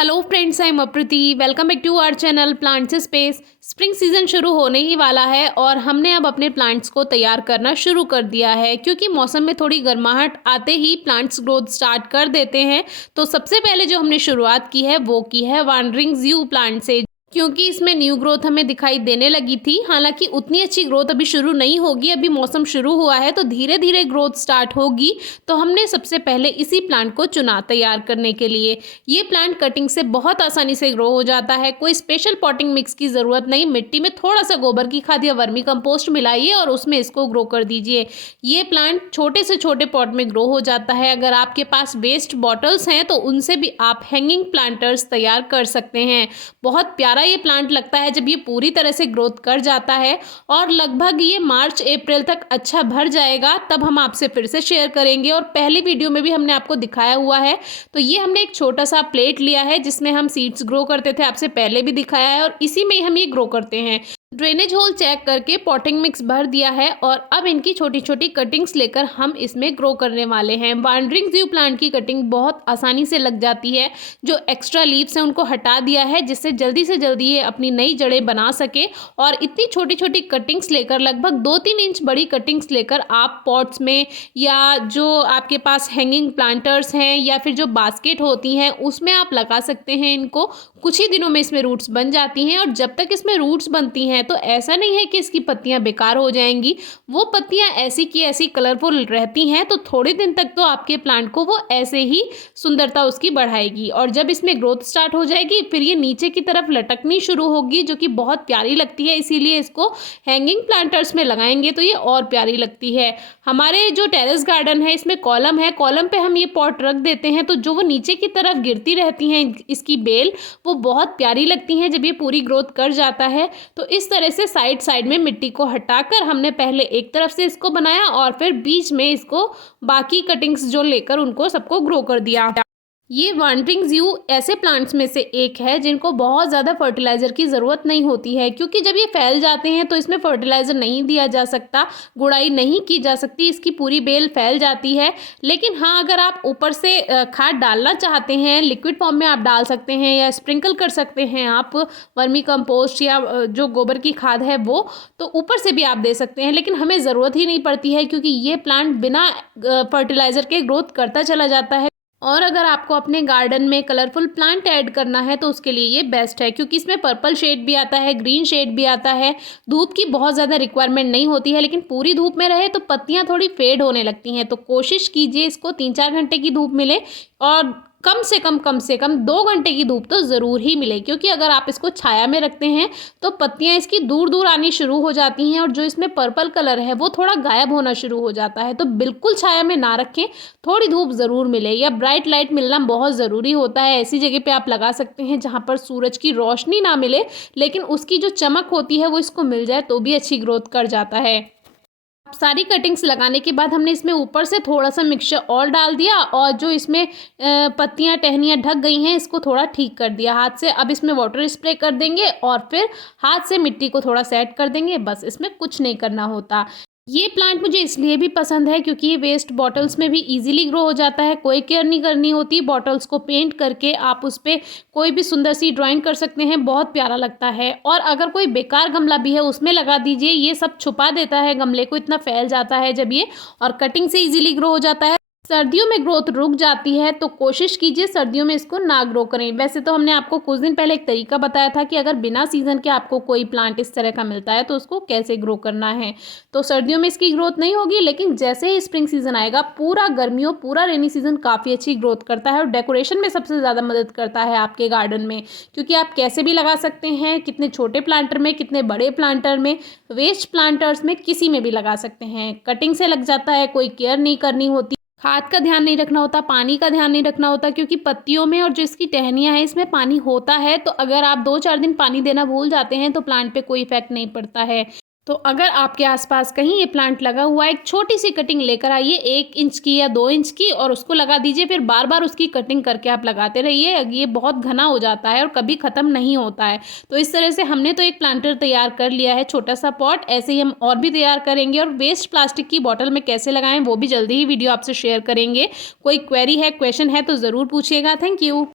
Hello friends, I am Aprati. Welcome back to our channel plants space. Spring season शुरू होने ही वाला है और हमने अब अपने प्लांट्स को तैयार करना शुरू कर दिया है क्योंकि मौसम में थोड़ी गर्माहट आते ही प्लांट्स ग्रोथ स्टार्ट कर देते हैं। तो सबसे पहले जो हमने शुरुआत की है वो की है वांडरिंग ज़्यू प्लांट से, क्योंकि इसमें न्यू ग्रोथ हमें दिखाई देने लगी थी। हालांकि उतनी अच्छी ग्रोथ अभी शुरू नहीं होगी, अभी मौसम शुरू हुआ है तो धीरे धीरे ग्रोथ स्टार्ट होगी। तो हमने सबसे पहले इसी प्लांट को चुना तैयार करने के लिए। ये प्लांट कटिंग से बहुत आसानी से ग्रो हो जाता है, कोई स्पेशल पॉटिंग मिक्स की ज़रूरत नहीं। मिट्टी में थोड़ा सा गोबर की खाद या वर्मी कंपोस्ट मिलाइए और उसमें इसको ग्रो कर दीजिए। ये प्लांट छोटे से छोटे पॉट में ग्रो हो जाता है। अगर आपके पास वेस्ट बॉटल्स हैं तो उनसे भी आप हैंगिंग प्लांटर्स तैयार कर सकते हैं। बहुत प्यारा ये प्लांट लगता है जब ये पूरी तरह से ग्रोथ कर जाता है और लगभग ये मार्च अप्रैल तक अच्छा भर जाएगा, तब हम आपसे फिर से शेयर करेंगे। और पहली वीडियो में भी हमने आपको दिखाया हुआ है। तो ये हमने एक छोटा सा प्लेट लिया है जिसमें हम सीड्स ग्रो करते थे, आपसे पहले भी दिखाया है, और इसी में हम ये ग्रो करते हैं। ड्रेनेज होल चेक करके पॉटिंग मिक्स भर दिया है और अब इनकी छोटी छोटी कटिंग्स लेकर हम इसमें ग्रो करने वाले हैं। वांडरिंग ज़्यू प्लांट की कटिंग बहुत आसानी से लग जाती है। जो एक्स्ट्रा लीव्स हैं उनको हटा दिया है जिससे जल्दी से जल्दी ये अपनी नई जड़ें बना सके। और इतनी छोटी छोटी कटिंग्स लेकर, लगभग 2-3 इंच बड़ी कटिंग्स लेकर आप पॉट्स में या जो आपके पास हैंगिंग प्लांटर्स हैं या फिर जो बास्केट होती हैं उसमें आप लगा सकते हैं इनको। कुछ ही दिनों में इसमें रूट्स बन जाती हैं और जब तक इसमें रूट्स बनती हैं तो ऐसा नहीं है कि इसकी पत्तियां बेकार हो जाएंगी। वो पत्तियां ऐसी की ऐसी कलरफुल रहती हैं, तो थोड़े दिन तक तो आपके प्लांट को वो ऐसे ही सुंदरता उसकी बढ़ाएगी। और जब इसमें ग्रोथ स्टार्ट हो जाएगी फिर ये नीचे की तरफ लटकनी शुरू होगी, जो कि बहुत प्यारी लगती है। इसीलिए इसको हैंगिंग प्लांटर्स में लगाएंगे तो ये और प्यारी लगती है। हमारे जो टेरेस गार्डन है इसमें कॉलम है, कॉलम पे हम ये पॉट रख देते हैं तो जो वो नीचे की तरफ गिरती रहती हैं इसकी बेल, वो बहुत प्यारी लगती हैं जब ये पूरी ग्रोथ कर जाता है। तो इस तरह से साइड साइड में मिट्टी को हटाकर हमने पहले एक तरफ से इसको बनाया और फिर बीच में इसको बाकी कटिंग्स जो लेकर उनको सबको ग्रो कर दिया। ये वांडरिंग ज़्यू ऐसे प्लांट्स में से एक है जिनको बहुत ज़्यादा फर्टिलाइज़र की ज़रूरत नहीं होती है, क्योंकि जब ये फैल जाते हैं तो इसमें फर्टिलाइज़र नहीं दिया जा सकता, गुड़ाई नहीं की जा सकती, इसकी पूरी बेल फैल जाती है। लेकिन हाँ, अगर आप ऊपर से खाद डालना चाहते हैं, लिक्विड फॉर्म में आप डाल सकते हैं या स्प्रिंकल कर सकते हैं आप वर्मी कंपोस्ट या जो गोबर की खाद है वो, तो ऊपर से भी आप दे सकते हैं। लेकिन हमें ज़रूरत ही नहीं पड़ती है क्योंकि ये प्लांट बिना फर्टिलाइज़र के ग्रोथ करता चला जाता है। और अगर आपको अपने गार्डन में कलरफुल प्लांट ऐड करना है तो उसके लिए ये बेस्ट है, क्योंकि इसमें पर्पल शेड भी आता है, ग्रीन शेड भी आता है। धूप की बहुत ज़्यादा रिक्वायरमेंट नहीं होती है, लेकिन पूरी धूप में रहे तो पत्तियां थोड़ी फेड होने लगती हैं। तो कोशिश कीजिए इसको 3-4 घंटे की धूप मिले और कम से कम 2 घंटे की धूप तो ज़रूर ही मिले, क्योंकि अगर आप इसको छाया में रखते हैं तो पत्तियां इसकी दूर दूर आनी शुरू हो जाती हैं और जो इसमें पर्पल कलर है वो थोड़ा गायब होना शुरू हो जाता है। तो बिल्कुल छाया में ना रखें, थोड़ी धूप ज़रूर मिले या ब्राइट लाइट मिलना बहुत ज़रूरी होता है। ऐसी जगह पे आप लगा सकते हैं जहाँ पर सूरज की रोशनी ना मिले लेकिन उसकी जो चमक होती है वो इसको मिल जाए तो भी अच्छी ग्रोथ कर जाता है। सारी कटिंग्स लगाने के बाद हमने इसमें ऊपर से थोड़ा सा मिक्सचर और डाल दिया और जो इसमें पत्तियां टहनियां ढक गई हैं इसको थोड़ा ठीक कर दिया हाथ से। अब इसमें वाटर स्प्रे कर देंगे और फिर हाथ से मिट्टी को थोड़ा सेट कर देंगे, बस इसमें कुछ नहीं करना होता। ये प्लांट मुझे इसलिए भी पसंद है क्योंकि ये वेस्ट बॉटल्स में भी इजीली ग्रो हो जाता है, कोई केयर नहीं करनी होती। बॉटल्स को पेंट करके आप उस पर कोई भी सुंदर सी ड्राइंग कर सकते हैं, बहुत प्यारा लगता है। और अगर कोई बेकार गमला भी है उसमें लगा दीजिए, ये सब छुपा देता है गमले को, इतना फैल जाता है जब ये, और कटिंग से इजीली ग्रो हो जाता है। सर्दियों में ग्रोथ रुक जाती है तो कोशिश कीजिए सर्दियों में इसको ना ग्रो करें। वैसे तो हमने आपको कुछ दिन पहले एक तरीका बताया था कि अगर बिना सीजन के आपको कोई प्लांट इस तरह का मिलता है तो उसको कैसे ग्रो करना है। तो सर्दियों में इसकी ग्रोथ नहीं होगी, लेकिन जैसे ही स्प्रिंग सीजन आएगा, पूरा गर्मियों पूरा रेनी सीजन काफ़ी अच्छी ग्रोथ करता है और डेकोरेशन में सबसे ज़्यादा मदद करता है आपके गार्डन में, क्योंकि आप कैसे भी लगा सकते हैं, कितने छोटे प्लांटर में, कितने बड़े प्लांटर में, वेस्ट प्लांटर्स में, किसी में भी लगा सकते हैं। कटिंग से लग जाता है, कोई केयर नहीं करनी होती, खाद का ध्यान नहीं रखना होता, पानी का ध्यान नहीं रखना होता, क्योंकि पत्तियों में और जो इसकी टहनियाँ हैं इसमें पानी होता है। तो अगर आप 2-4 दिन पानी देना भूल जाते हैं तो प्लांट पे कोई इफेक्ट नहीं पड़ता है। तो अगर आपके आसपास कहीं ये प्लांट लगा हुआ है, एक छोटी सी कटिंग लेकर आइए 1 इंच की या 2 इंच की, और उसको लगा दीजिए। फिर बार बार उसकी कटिंग करके आप लगाते रहिए, ये बहुत घना हो जाता है और कभी ख़त्म नहीं होता है। तो इस तरह से हमने तो एक प्लांटर तैयार कर लिया है, छोटा सा पॉट। ऐसे ही हम और भी तैयार करेंगे और वेस्ट प्लास्टिक की बॉटल में कैसे लगाएं वो भी जल्दी ही वीडियो आपसे शेयर करेंगे। कोई क्वेरी है, क्वेश्चन है तो ज़रूर पूछिएगा। Thank you.